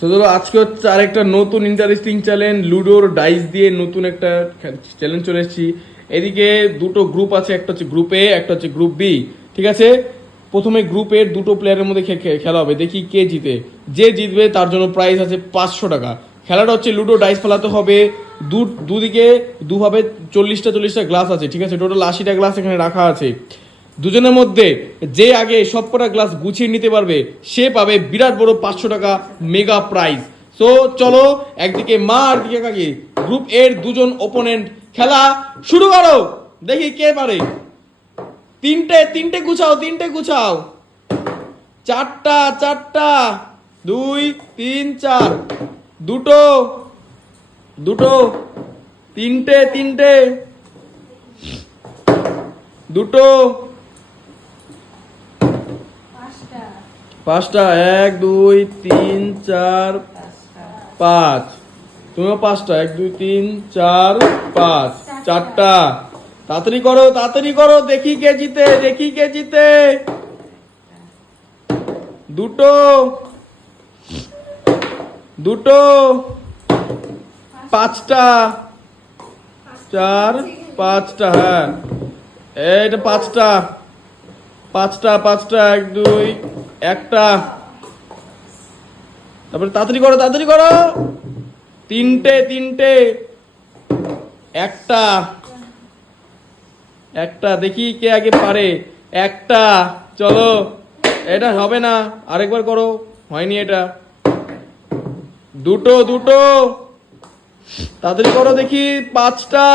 ধরো আজকে হচ্ছে আরেকটা নতুন ইন্টারেস্টিং চ্যালেঞ্জ, লুডোর ডাইস দিয়ে নতুন একটা চ্যালেঞ্জ চলে এসেছি। এদিকে দুটো গ্রুপ আছে, একটা হচ্ছে গ্রুপ এ, একটা হচ্ছে গ্রুপ বি। ঠিক আছে, প্রথমে গ্রুপের দুটো প্লেয়ারের মধ্যে খেলা হবে, দেখি কে জিতে। যে জিতবে তার জন্য প্রাইজ আছে 500 টাকা। খেলাটা হচ্ছে লুডো ডাইস ফেলাতে হবে, দুদিকে দুভাবে 40টা গ্লাস আছে। ঠিক আছে, টোটাল 80টা গ্লাস এখানে রাখা আছে। দুজনের মধ্যে যে আগে সবকটা গ্লাস গুছিয়ে নিতে পারবে সে পাবে বিরাট বড় 500 টাকা মেগা প্রাইজ। সো চলো, একদিকে মা আর দিকে কাকি, গ্রুপ এর দুজন ওপোনেন্ট, খেলা শুরু করো, দেখি কে পারে। তিনটে গুছাও, চারটা, 2 3 4, দুটো, তিনটে, দুটো, 5টা, 1 2 3 4 5, তুমিও 5টা, 1 2 3 4 5, 4টা। তাড়াতাড়ি করো, দেখি কে জিতে। দুটো, 5টা, 4 5টা, হ্যাঁ এইটা 5টা, 1 2 1টা। তারপরে তাড়াতাড়ি করো, তিনটে, একটা, দেখি কে আগে পারে। একটা, চলো, এটা হবে না, আরেকবার করো, হয়নি এটা। দুটো, তাড়াতাড়ি করো, দেখি। পাঁচটা,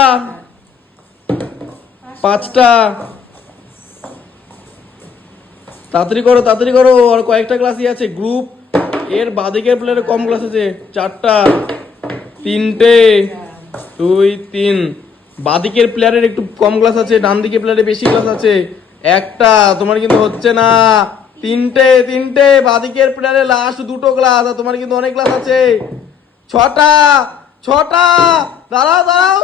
তাড়াতাড়ি করো, আর কয়েকটা ক্লাসই আছে। গ্রুপ এর বাদিকের প্লেয়ারে কম ক্লাস আছে। 4টা, 3টে, 2 3, বাদিকের প্লেয়ারের একটু কম ক্লাস আছে, ডান দিকের প্লেয়ারে বেশি ক্লাস আছে। একটা, তোমার কিন্তু হচ্ছে না। তিনটে, বাদিকের প্লেয়ারে লাস্ট দুটো ক্লাস, আর তোমার কিন্তু অনেক ক্লাস আছে। 6টা, দাঁড়াও,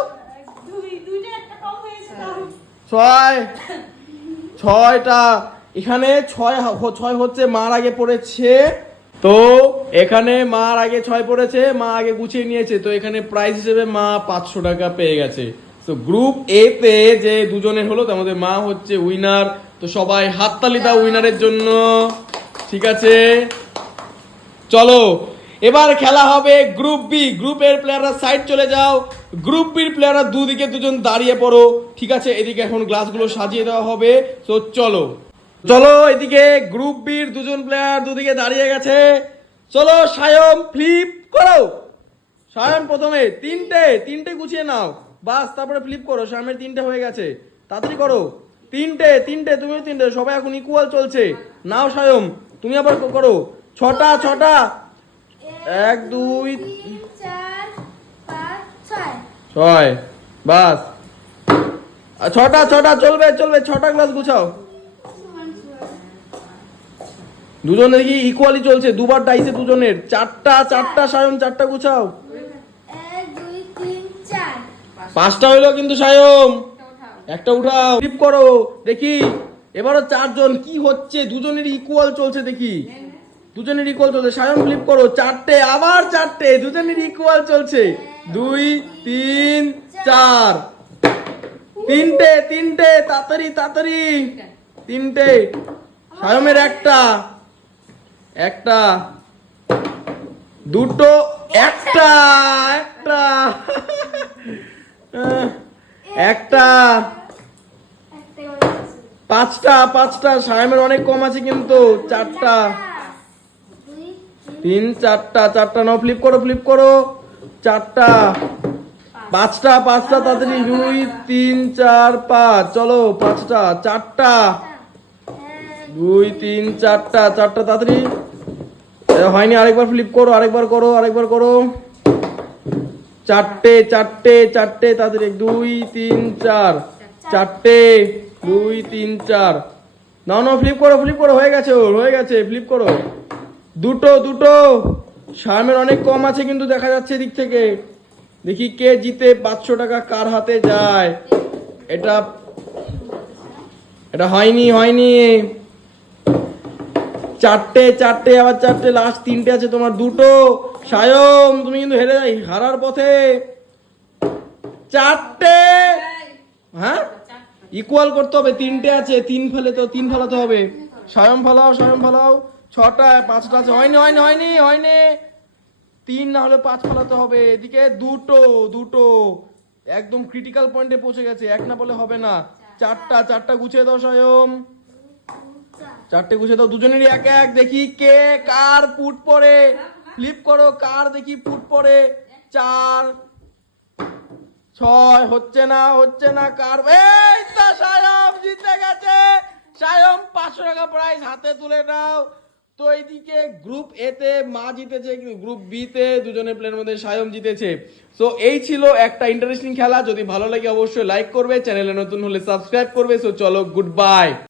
6টা, এখানে 6 হচ্ছে মার আগে পড়েছে, তো এখানে মার আগে 6 পড়েছে, মা আগে গুছিয়ে নিয়েছে, তো এখানে প্রাইজ হিসেবে মা 500 টাকা পেয়ে গেছে। তো গ্রুপ এ তে যে দুজনের হলো তার মধ্যে মা হচ্ছে উইনার। তো সবাই হাততালি দাও উইনারের জন্য। ঠিক আছে, চলো এবার খেলা হবে গ্রুপ বি। গ্রুপের প্লেয়াররা সাইড চলে যাও, গ্রুপ বির প্লেয়াররা দুদিকে দুজন দাঁড়িয়ে পড়ো। ঠিক আছে, এদিকে এখন গ্লাসগুলো সাজিয়ে দেওয়া হবে। তো চলো, এদিকে গ্রুপ বির দুজন প্লেয়ার দুদিকে দাঁড়িয়ে গেছে। চলো সায়ম, ফ্লিপ করো। সায়ম প্রথমে, তিনটে গুছিয়ে নাও, বাস, তারপরে ফ্লিপ করো। সায়মের 3টে হয়ে গেছে, তাড়াতাড়ি করো। তিনটে, তুমিও 3টে, সবাই এখন ইকুয়াল চলছে। নাও সায়ম, তুমি আবার করো। 6টা, 1 2 4 5 6, বাস। 6টা, চলবে, 6টা গ্লাস গুছাও। দুজন দেখি ইকুয়ালি চলছে, দুবার ডাইসে দুজনের। 4টা, সায়ম 4টা গুছাও। 1 2 3 4, 5টা হইলো কিন্তু সায়ম, একটা উঠাও, ফ্লিপ করো, দেখি। এবারও 4 জন, কি হচ্ছে? দুজনের ইকুয়াল চলছে, দেখি দুজনের ইকুয়াল চলছে। সায়ম ফ্লিপ করো, 4টে, আবার 4টে, দুজনের ইকুয়াল চলছে। 2 3 4, তিনটে, তাড়াতাড়ি, 3টে। সায়মের একটা, দুটো, একটা, 5টা, সায়মের অনেক কম আছে কিন্তু। 4টা, 3 4টা, নাও ফ্লিপ করো। 4টা, 5টা, তাড়াতাড়ি, 2 3 4 5, চলো 5টা, 4টা, 2 3 4টা, তাড়াতাড়ি, হয়নি, আরেকবার ফ্লিপ করো, আরেকবার করো। 4টে, তাড়াতাড়ি, 2 3 4, 4টে, 2 3 4, নাও ফ্লিপ করো, হয়ে গেছে, ফ্লিপ করো। দুটো, সায়মের অনেক কম আছে কিন্তু দেখা যাচ্ছে এদিক থেকে। দেখি কে জিতে, 500 টাকা কার হাতে যায়। এটা হয়নি, চারটে চারটে আবার চারটে, লাস্ট তিনটে আছে তোমার দুটো। সায়ম তুমি কিন্তু হেরে যাই, হারার পথে। চারটে, হ্যাঁ ইকুয়াল করতে হবে, তিনটে আছে, তিন ফেলাতে হবে। সায়ম ফেলাও, সায়ম ফেলাও। ছটা, পাঁচটা আছে, হয়নি হয়নি হয়নি হয়নি। তিন না হলে পাঁচ ফেলাতে হবে। এদিকে দুটো দুটো, একদম ক্রিটিক্যাল পয়েন্টে পৌঁছে গেছে, এক না বলে হবে না। চারটা, চারটা গুছিয়ে দাও সায়ম, চারটে গুছিয়ে দাও। দুজনেরই এক এক, দেখি কে কার পুট পড়ে। ফ্লিপ করো, কার দেখি পুট পড়ে। চার, ছয়, হচ্ছে না হচ্ছে না, কার, এই তো সায়ম জিতে গেছে। সায়ম 500 টাকা প্রাইজ হাতে তুলে নাও। তো এইদিকে গ্রুপ এ তে মা জিতেছে, গ্রুপ বি তে দুজনের প্লেয়ার মধ্যে সায়ম জিতেছে। সো এই ছিল একটা ইন্টারেস্টিং খেলা। যদি ভালো লাগে অবশ্যই লাইক করবে, চ্যানেলে নতুন হলে সাবস্ক্রাইব করবে। সো চলো, গুড বাই।